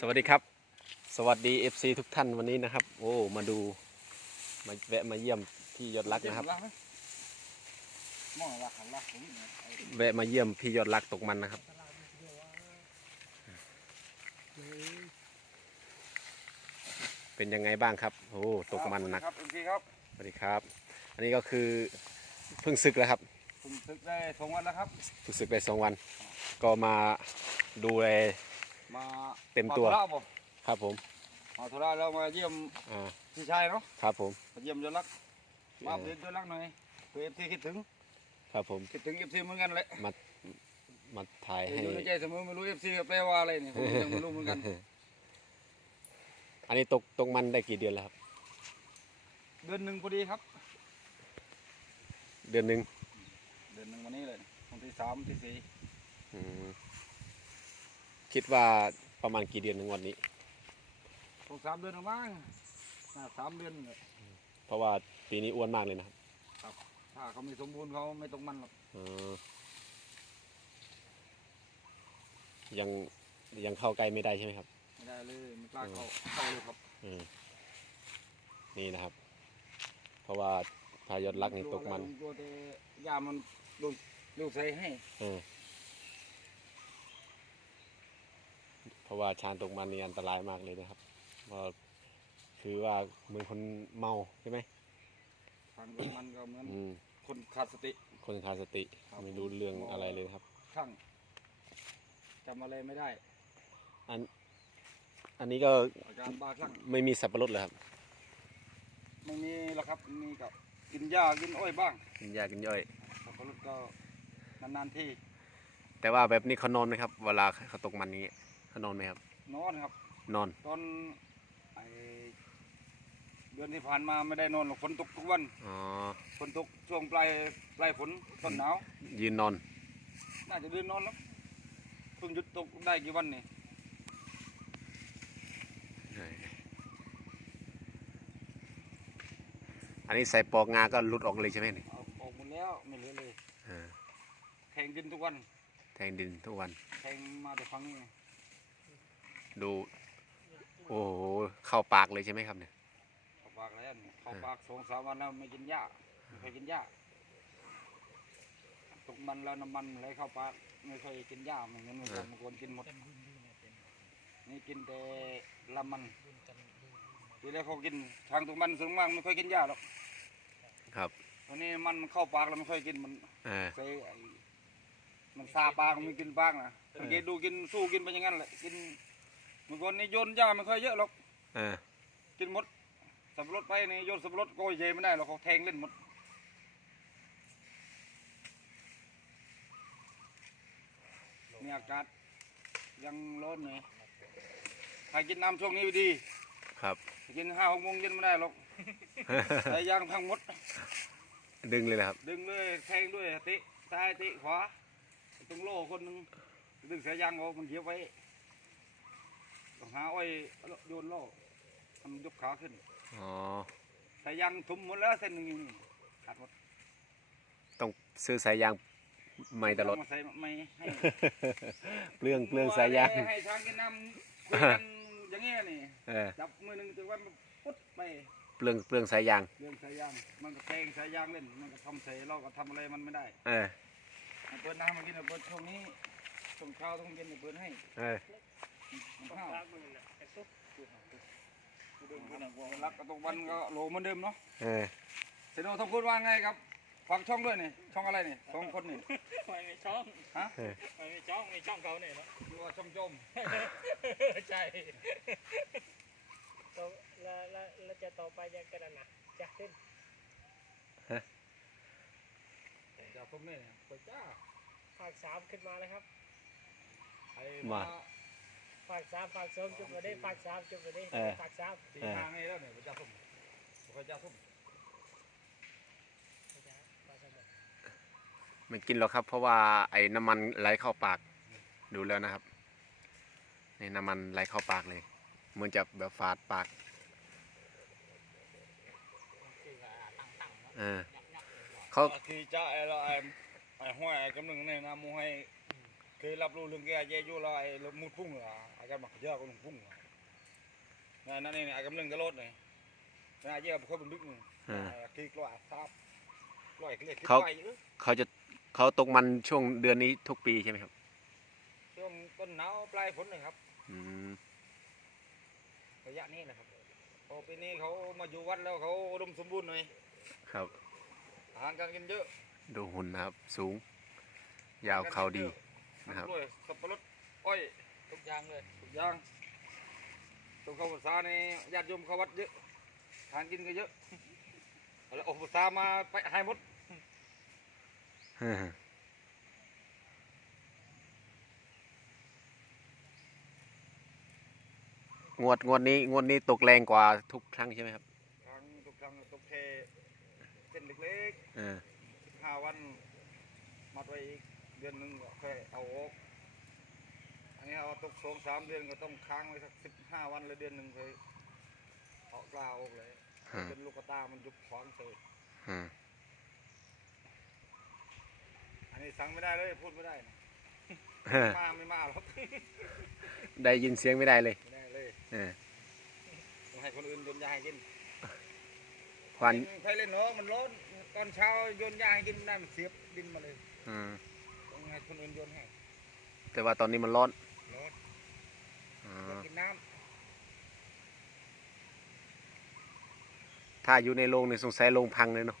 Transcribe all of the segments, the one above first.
สวัสดีครับ สวัสดี FC ทุกท่านวันนี้นะครับ โอ้มาดูมาแวะมาเยี่ยมพี่ยอดรักนะครับมองว่าหันลักผมนี่นะไอ้แวะมาเยี่ยมพี่ยอดรักตกมันนะครับ เป็นยังไงบ้างครับโอ้ตกมันหนักครับโอเคครับสวัสดีครับ อันนี้ก็คือเพิ่งศึกแล้วครับผมตึกได้สองวันแล้วครับเพิ่งศึกได้สองวัน ก็มาดูแล มาเต็มตัวาธุระบ่ครับผมมาธุระแล้วมาเยี่ยมอ่าพี่ชายเนาะครับผม มาเยี่ยมยอดรักมาเยี่ยมยอดรักหน่อยตัวเอฟซีคิดถึงครับผมคิดถึงเอฟซีเหมือนกันเลยมาถ่ายให้ อยู่ในใจเสมอไม่รู้เอฟซีแปลว่าอะไรเนี่ยผมยังไม่รู้เหมือนกัน อันนี้ตกตกมันได้กี่เดือนแล้วครับ เดือนหนึ่งพอดีครับ เดือนหนึ่งเดือนหนึ่งวันนี้เลยวันที่สามที่สี่อืม คิดว่าประมาณกี่เดือนหนึ่งวันนี้ สองสามเดือนหรือมั้งน่าสามเดือนเลยเพราะว่าปีนี้อ้วนมากเลยนะครับถ้าเขาไม่สมบูรณ์เขาไม่ต้องมันหรอกเออยังยังเข้าใกล้ไม่ได้ใช่ไหมครับ ไม่ได้เลยไม่กล้าเข้าเข้าเลยครับอืมนี่นะครับ เพราะว่าพายอดรักนี่ตกมัน กลัวแต่ยามันลูกลูกใส่ให้ เออ เพราะว่าชานตกมันนี่อันตรายมากเลยนะครับเพราะคือว่าเหมือนคนเมาใช่ไหมทางมันก็เหมือนอืมคนขาดสติ คนขาดสติครับ ไม่รู้เรื่องอะไรเลยครับ ข้างจำอะไรไม่ได้ อันอันนี้ก็อาการบ้าคลั่งไม่มีสับปะรดเลยครับไม่มีหรอกครับมีกับกินหญ้ากินอ้อยบ้างกินยากินย่อย สับปะรดก็นานๆที่แต่ว่าแบบนี้เขานอนไหมครับ เวลาเขาตกมันนี้ เขานอนไหมครับ นอนครับ นอน ตอนไอเดือนที่ผ่านมาไม่ได้นอนหรอกฝนตกทุกวันอ๋อ ฝนตกช่วงปลายปลายฝนต้นหนาว ยืนนอน น่าจะเดือนนอนแล้วเพิ่งหยุดตกได้กี่วันนี่อันนี้ใส่ปอกงาก็หลุดออกเลยใช่ไหมนี่เอาออกหมดแล้วไม่เหลือเลยเออแข่งกินทุกวัน แทงดินทุกวัน แข่งมาแต่ฟังนี่ไง ดู โอ้โหเข้าปากเลยใช่ไหมครับเนี่ยเข้าปากแล้วนี่เข้าปากสองสามวันแล้วไม่กินหญ้าไม่เคยกินหญ้าตกมันแล้วน้ำมันไหลเข้าปากไม่เคยกินหญ้าเหมือนกันเมื่อก่อนเมื่อก่อนกินหมดนี่กินแต่ลำมันทีแรกเขากินทางตกมันสูงมากไม่ค่อยกินหญ้าหรอกครับตอนนี้มันมันเข้าปากแล้วไม่ค่อยกินมันเออใส่ไอ้มันซาปากมันกินปากนะสังเกตดูกินสู้กินไปอย่างนั้นแหละกิน เมื่อก่อนนี่โยนหญ้าไม่ค่อยเยอะหรอกเออกินหมดสับปะรดไปนี่โยนสับปะรดโกยเยไม่ได้หรอกเขาแทงเล่นหมดนี่อากาศยังร้อนหน่อยใครกินน้ำช่วงนี้ดีครับถ้ากินห้าหกโมงเย็นไม่ได้หรอกใส่ยางทั้งหมด ดึงเลยนะครับ ดึงเลยแทงด้วยเตะซ้ายเตะขวาตรงโล่คนหนึงดึงสายยางเอามันเหยียบไว้ ต้องหาอ้อยโยนโล่ทำยกขาขึ้นอ๋อสายยางทุ่มหมดแล้วเส้นหนึ่งอยู่นี่ขาดหมดต้องซื้อสายยางใหม่ตลอด เามาใส่ไม่ให้เปลืองเปลืองสายยางให้ทางกินน้ำคุยกันอย่างเงี้ยนี่เออจับมือหนึ่งถึงว่ามันปุ๊ดไปเปลืองเปลืองสายยางเรื่องสายยางมันก็แทงสายยางเล่นมันก็ทำใส่เราก็ทำอะไรมันไม่ได้เออ เปิดน้ำมากินเปิดช่วงนี้ช่วงเช้าต้องกินเปิดให้ เออ มันข้าวรักกระตุกวันก็โหลเหมือนเดิมเนาะเออเสนอทองคุณว่าไงครับฝากช่องด้วยนี่ช่องอะไรนี่สองคนนี่ไม่มีช่องฮะไม่มีช่องมีช่องเขาเนี่ยเนาะหรือว่าช่องจมใช่ต่อแล้วแล้วแล้วจะต่อไปจะกระดานนะจะขึ้นจากผมนี่ไปจ้าฝากสามขึ้นมาแล้วครับไอ้มา ฝากสามฝากสองจุดมาได้ฝากสามจุดมาได้เออ ฝากสามตีทางนี่แล้วเนี่ยไปจ้าผมไปจ้าผมฝากสาม ไม่กินหรอกครับ เพราะว่าไอ้น้ำมันไหลเข้าปากดูแล้วนะครับนี่น้ำมันไหลเข้าปากเลยเหมันจะแบบฝาดปากเออเขาคือจ้าไอ้เราไอ้ไอ้ห้อยไอ้กำลังเนี่ยนะมูให้เคยรับรู้เรื่องแกเยอยู่แล้วไอ้ลมมุดพุ่งอะอาการมักเยอะก็ลงพุ่งอะนั่นนั่นนี่อาการเรื่อ งตลอดเลยน่าเยอะเขาเป็นดึกนึงเออคือกล้วยทราบกล้วยเล็กเขากล้วยเออเขาจะเขาตกมันช่วงเดือนนี้ทุกปีใช่ไหมครับ ช่วงต้นหนาวปลายฝนเลยครับอืมระยะนี้นะครับพอปีนี้เขามาอยู่วัดแล้วเขาอุดมสมบูรณ์หน่อยครับอาหารการกินเยอะ ดูหุ่นนะครับ สูง ยาวเขาดีนะครับกล้วยสับปะรดอ้อย ทุกอย่างเลย ทุกอย่างตรงเข้าพรรษาในญาติโยมเข้าวัดเยอะทานกินก็เยอะแล้วออกพรรษามาไปให้หมดงวดงวดนี้งวดนี้ตกแรงกว่าทุกครั้งใช่ไหมครับครั้งทุกครั้งตกแค่เส้นเล็กเออๆห้าวันมัดไว้อีกเดือนหนึ่งก็ค่อยเอาออกอั นนี้เอาตกสองสามเดือนก็ต้องค้างไว้สักสิบห้าวันหรือเดือนหนึ่งเคยเอากล้าออกเลยอืมจนลูกตามันยุบขวางเตยอืมอันนี้สั่งไม่ได้เลยพูดไม่ได้นะมาไม่มาหรอก ได้ยินเสียงไม่ได้เลยไม่ได้เลยเออต้องให้คนอื่นโยนยาให้กินควันใครเล่นเนาะมันร้อนตอนเช้าโยนยาให้กินน้ำเสียบดินมาเลยอืมต้องให้คนอื่นโยนให้แต่ว่าตอนนี้มันร้อน ร้อนอ๋อยากอกินน้ถ้าอยู่ในโรงนี่สงสัยโรงพังเลยเนาะ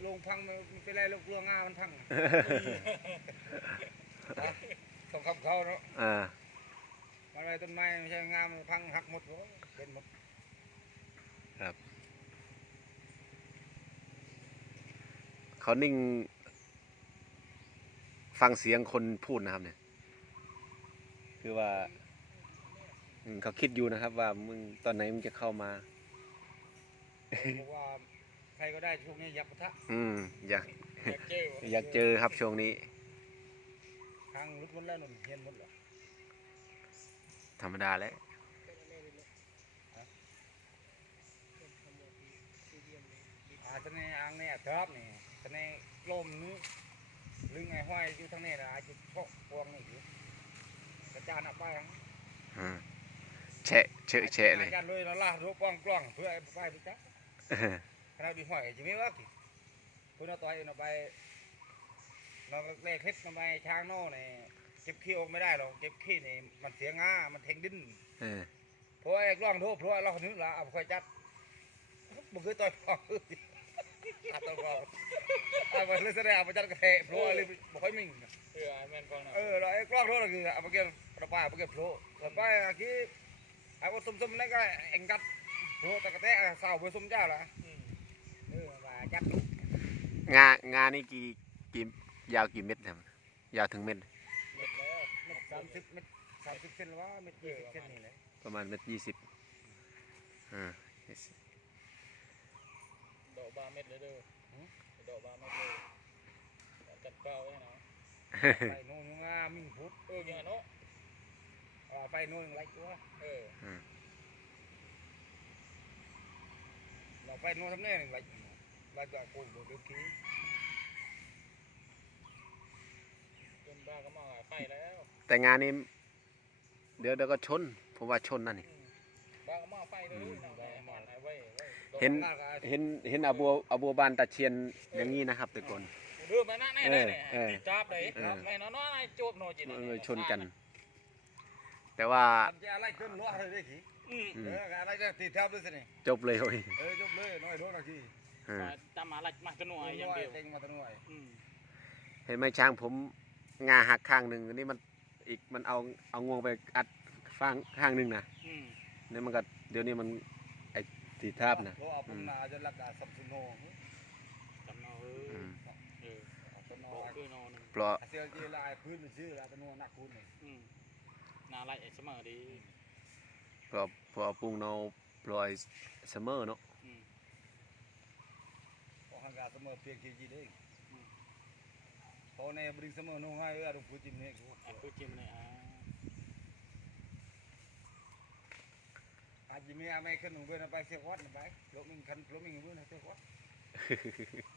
ำลงพังมันเป็นไรลูกเรืองามันพังต้องขับเขาเนาะอ่ามันอะไรต้นไม้ไม่ใช่งามันพังหักหมดโอ้ยเป็นหมดเขานิ่ง ฟังเสียงคนพูดนะครับเนี่ย คือว่าอืมเขาคิดอยู่นะครับ ว่ามึงตอนไหนมึงจะเข้ามาบอกว่าใครก็ได้ช่วงนี้อยักปะทะอืมอยากอยากเจออยากเจอครับช่วงนี้ทางรุดหมดแล้วนุ่นเห็นหมดแล้วธรรมดาแล้วอาตอนนี้อ่างเนี่ยครับนี่ตอนนี้ลมนี้ลึงไงห้อยอยู่ทางนี้นะอาจจะโชกพวงนี่อยู่กระ จานเอาไปอะอืมแฉะเฉอะแฉะเลยอาจารย์เลยเราลาดรูปป้องกล้องเพื่อให้ไปไปจ้ะขณะดีห้อยจะไม่ว่ากี่เพื่อนเอาต่อยเอาไปเราเล่คลิปเอาไปช้างโน่เนี่ยเก็บขี้ออกไม่ได้หรอกเก็บขี้นี่มันเสียงามันแทงดิ้นเออเพราะไอ้กล้องโทษเพราะว่าเราคนนึกละเอาไปค่อยจัดมันคือต่อยกล้องอาต่อยกล้องเอาไปเลยแสดงเอาไปจัดกระเทะเพราะว่าเลยบ่ค่อยมิ่งเพื่อไอ้แม่นฟังหน่อยเออเราไอ้กล้อง โทษเราคือเอาไปเก็บระบายเอาไปเก็บโผล่ระบายอะกี้ไอ้วัสมสมนั่นก็เอ็งกัดโผล่แต่กระเทะสาวผสมเจ้าละอืมเออมาจัดงางานี่กี่กี่ยาวกี่เม็ดครับยาวถึงเม็ดเม็ดแล้วเม็ดสามสิบเม็ดสามสิบเซนวะเม็ดยี่สิบเซนนี่แหละประมาณเม็ดยี่สิบอ่า ดอกบาเม็ดเลยเด้อดอกบาเม็ดเลยจัดเป้าไว้เนาะไปโน่นงามิ่งพุทธเอออย่างเนาะอ่าไปโน่นไรตัวเออเราไปโน่นทำแน่หนึ่งไรไรตัวกูดูดูกี้จนบ้าก็มาไฟแล้ว แต่งานนี้เดี๋ยวเดี๋ยวก็ชนผมว่าชนนั่นนี่บ้าก็มาไฟเลย เห็นเห็นเห็นอาบัวอาบัวบานตะเชียนอย่างนี้นะครับแต่ก่อน เดือมาหน้าไหนเลยเนี่ยเออติดจับเลยเออแม่น้อยๆโจบโนจิมันเลยชนกัน แต่ว่าทำจะอะไรขึ้นล้อเลยได้ขี้อืมอืมเอออะไรจะติดแทบด้วยสินี่จบเลยเฮ้ยเออยกเลยน้อยโดนอะไรขี้เออจำอะไรมาจะหน่วยอย่างเดียวเต็งมาตั้งหน่วยอืมเห็นไหมช้างผมงาหักข้างหนึ่งอันนี้มันอีกมันเอาเอางวงไปอัดฟางข้างหนึ่งนะอืมนี่มันก็เดี๋ยวนี้มันไอ้ ตีทาบนะเพราะเอาผมนาจะรักษาสับสนโนจำเอาเออือมเออสับสนโนบอกคือนอนเพราะเสียจีลายพื้นมันชื่อลายตะโนนักคุณนี่อืมนาไรเสมอดีเพราะเพราะปรุงเราปล่อยเสมอเนาะอืมพอหังกาเสมอเพียงกี่จีเด้พอในบริเสมอโน่ง่ายเออดูพูดจริงเนี่ยอันผู้จิมเนี่ยอ่า อาจจะมีอะไรขึ้นหนุ่มเบื่อไปเสียวัดไปลมิงคันลมิงเบื่อเสียวัด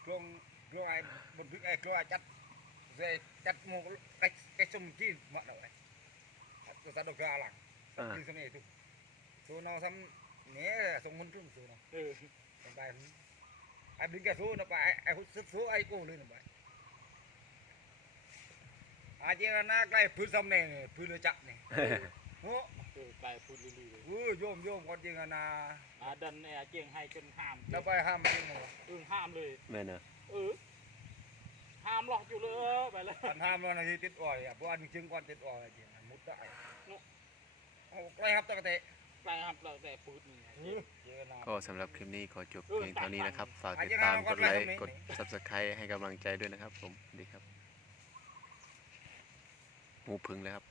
กลงกลงไอ้บนทึกไอ้กลงไอ้จัดส sẽ chặt một cái cái sum chi mất rồi tôi ta được ra lặng อ่าที่สมัยทุกตัวน้องซ้ำเนี่ยส่งคนทุ่มตัวน้องเออไปไอ้ดึงแกสู้นะไปไอ้หุ่นสู้ไอ้กูเลยนะไปอาเจียนะใกล้พื้นซ้ำเนี่ยพื้นเลยจับเนี่ยโอ้เออไปพูดลือๆเลยโหโยมโยมก่อนจริงนะอาดันเนี่ยเจียงให้จนห้ามแล้วไปห้ามจริงเหรอเออห้ามเลยแม่นเนอะเออห้ามหลอกอยู่เลยไปเลยท่านห้ามแล้วนะที่ติดอ่อยอะเพราะอันจริงก่อนติดอ่อยจริงมุดได้โอ้ใกล้ครับตะกะเตะไปครับเราแต่พูดนี่ไงเจอนะก็สำหรับคลิปนี้ขอจบเพียงเท่านี้นะครับ ฝากติดตามกดไลค์กด subscribe ให้กำลังใจด้วยนะครับ ผมสวัสดีครับหูพึ่งเลยครับ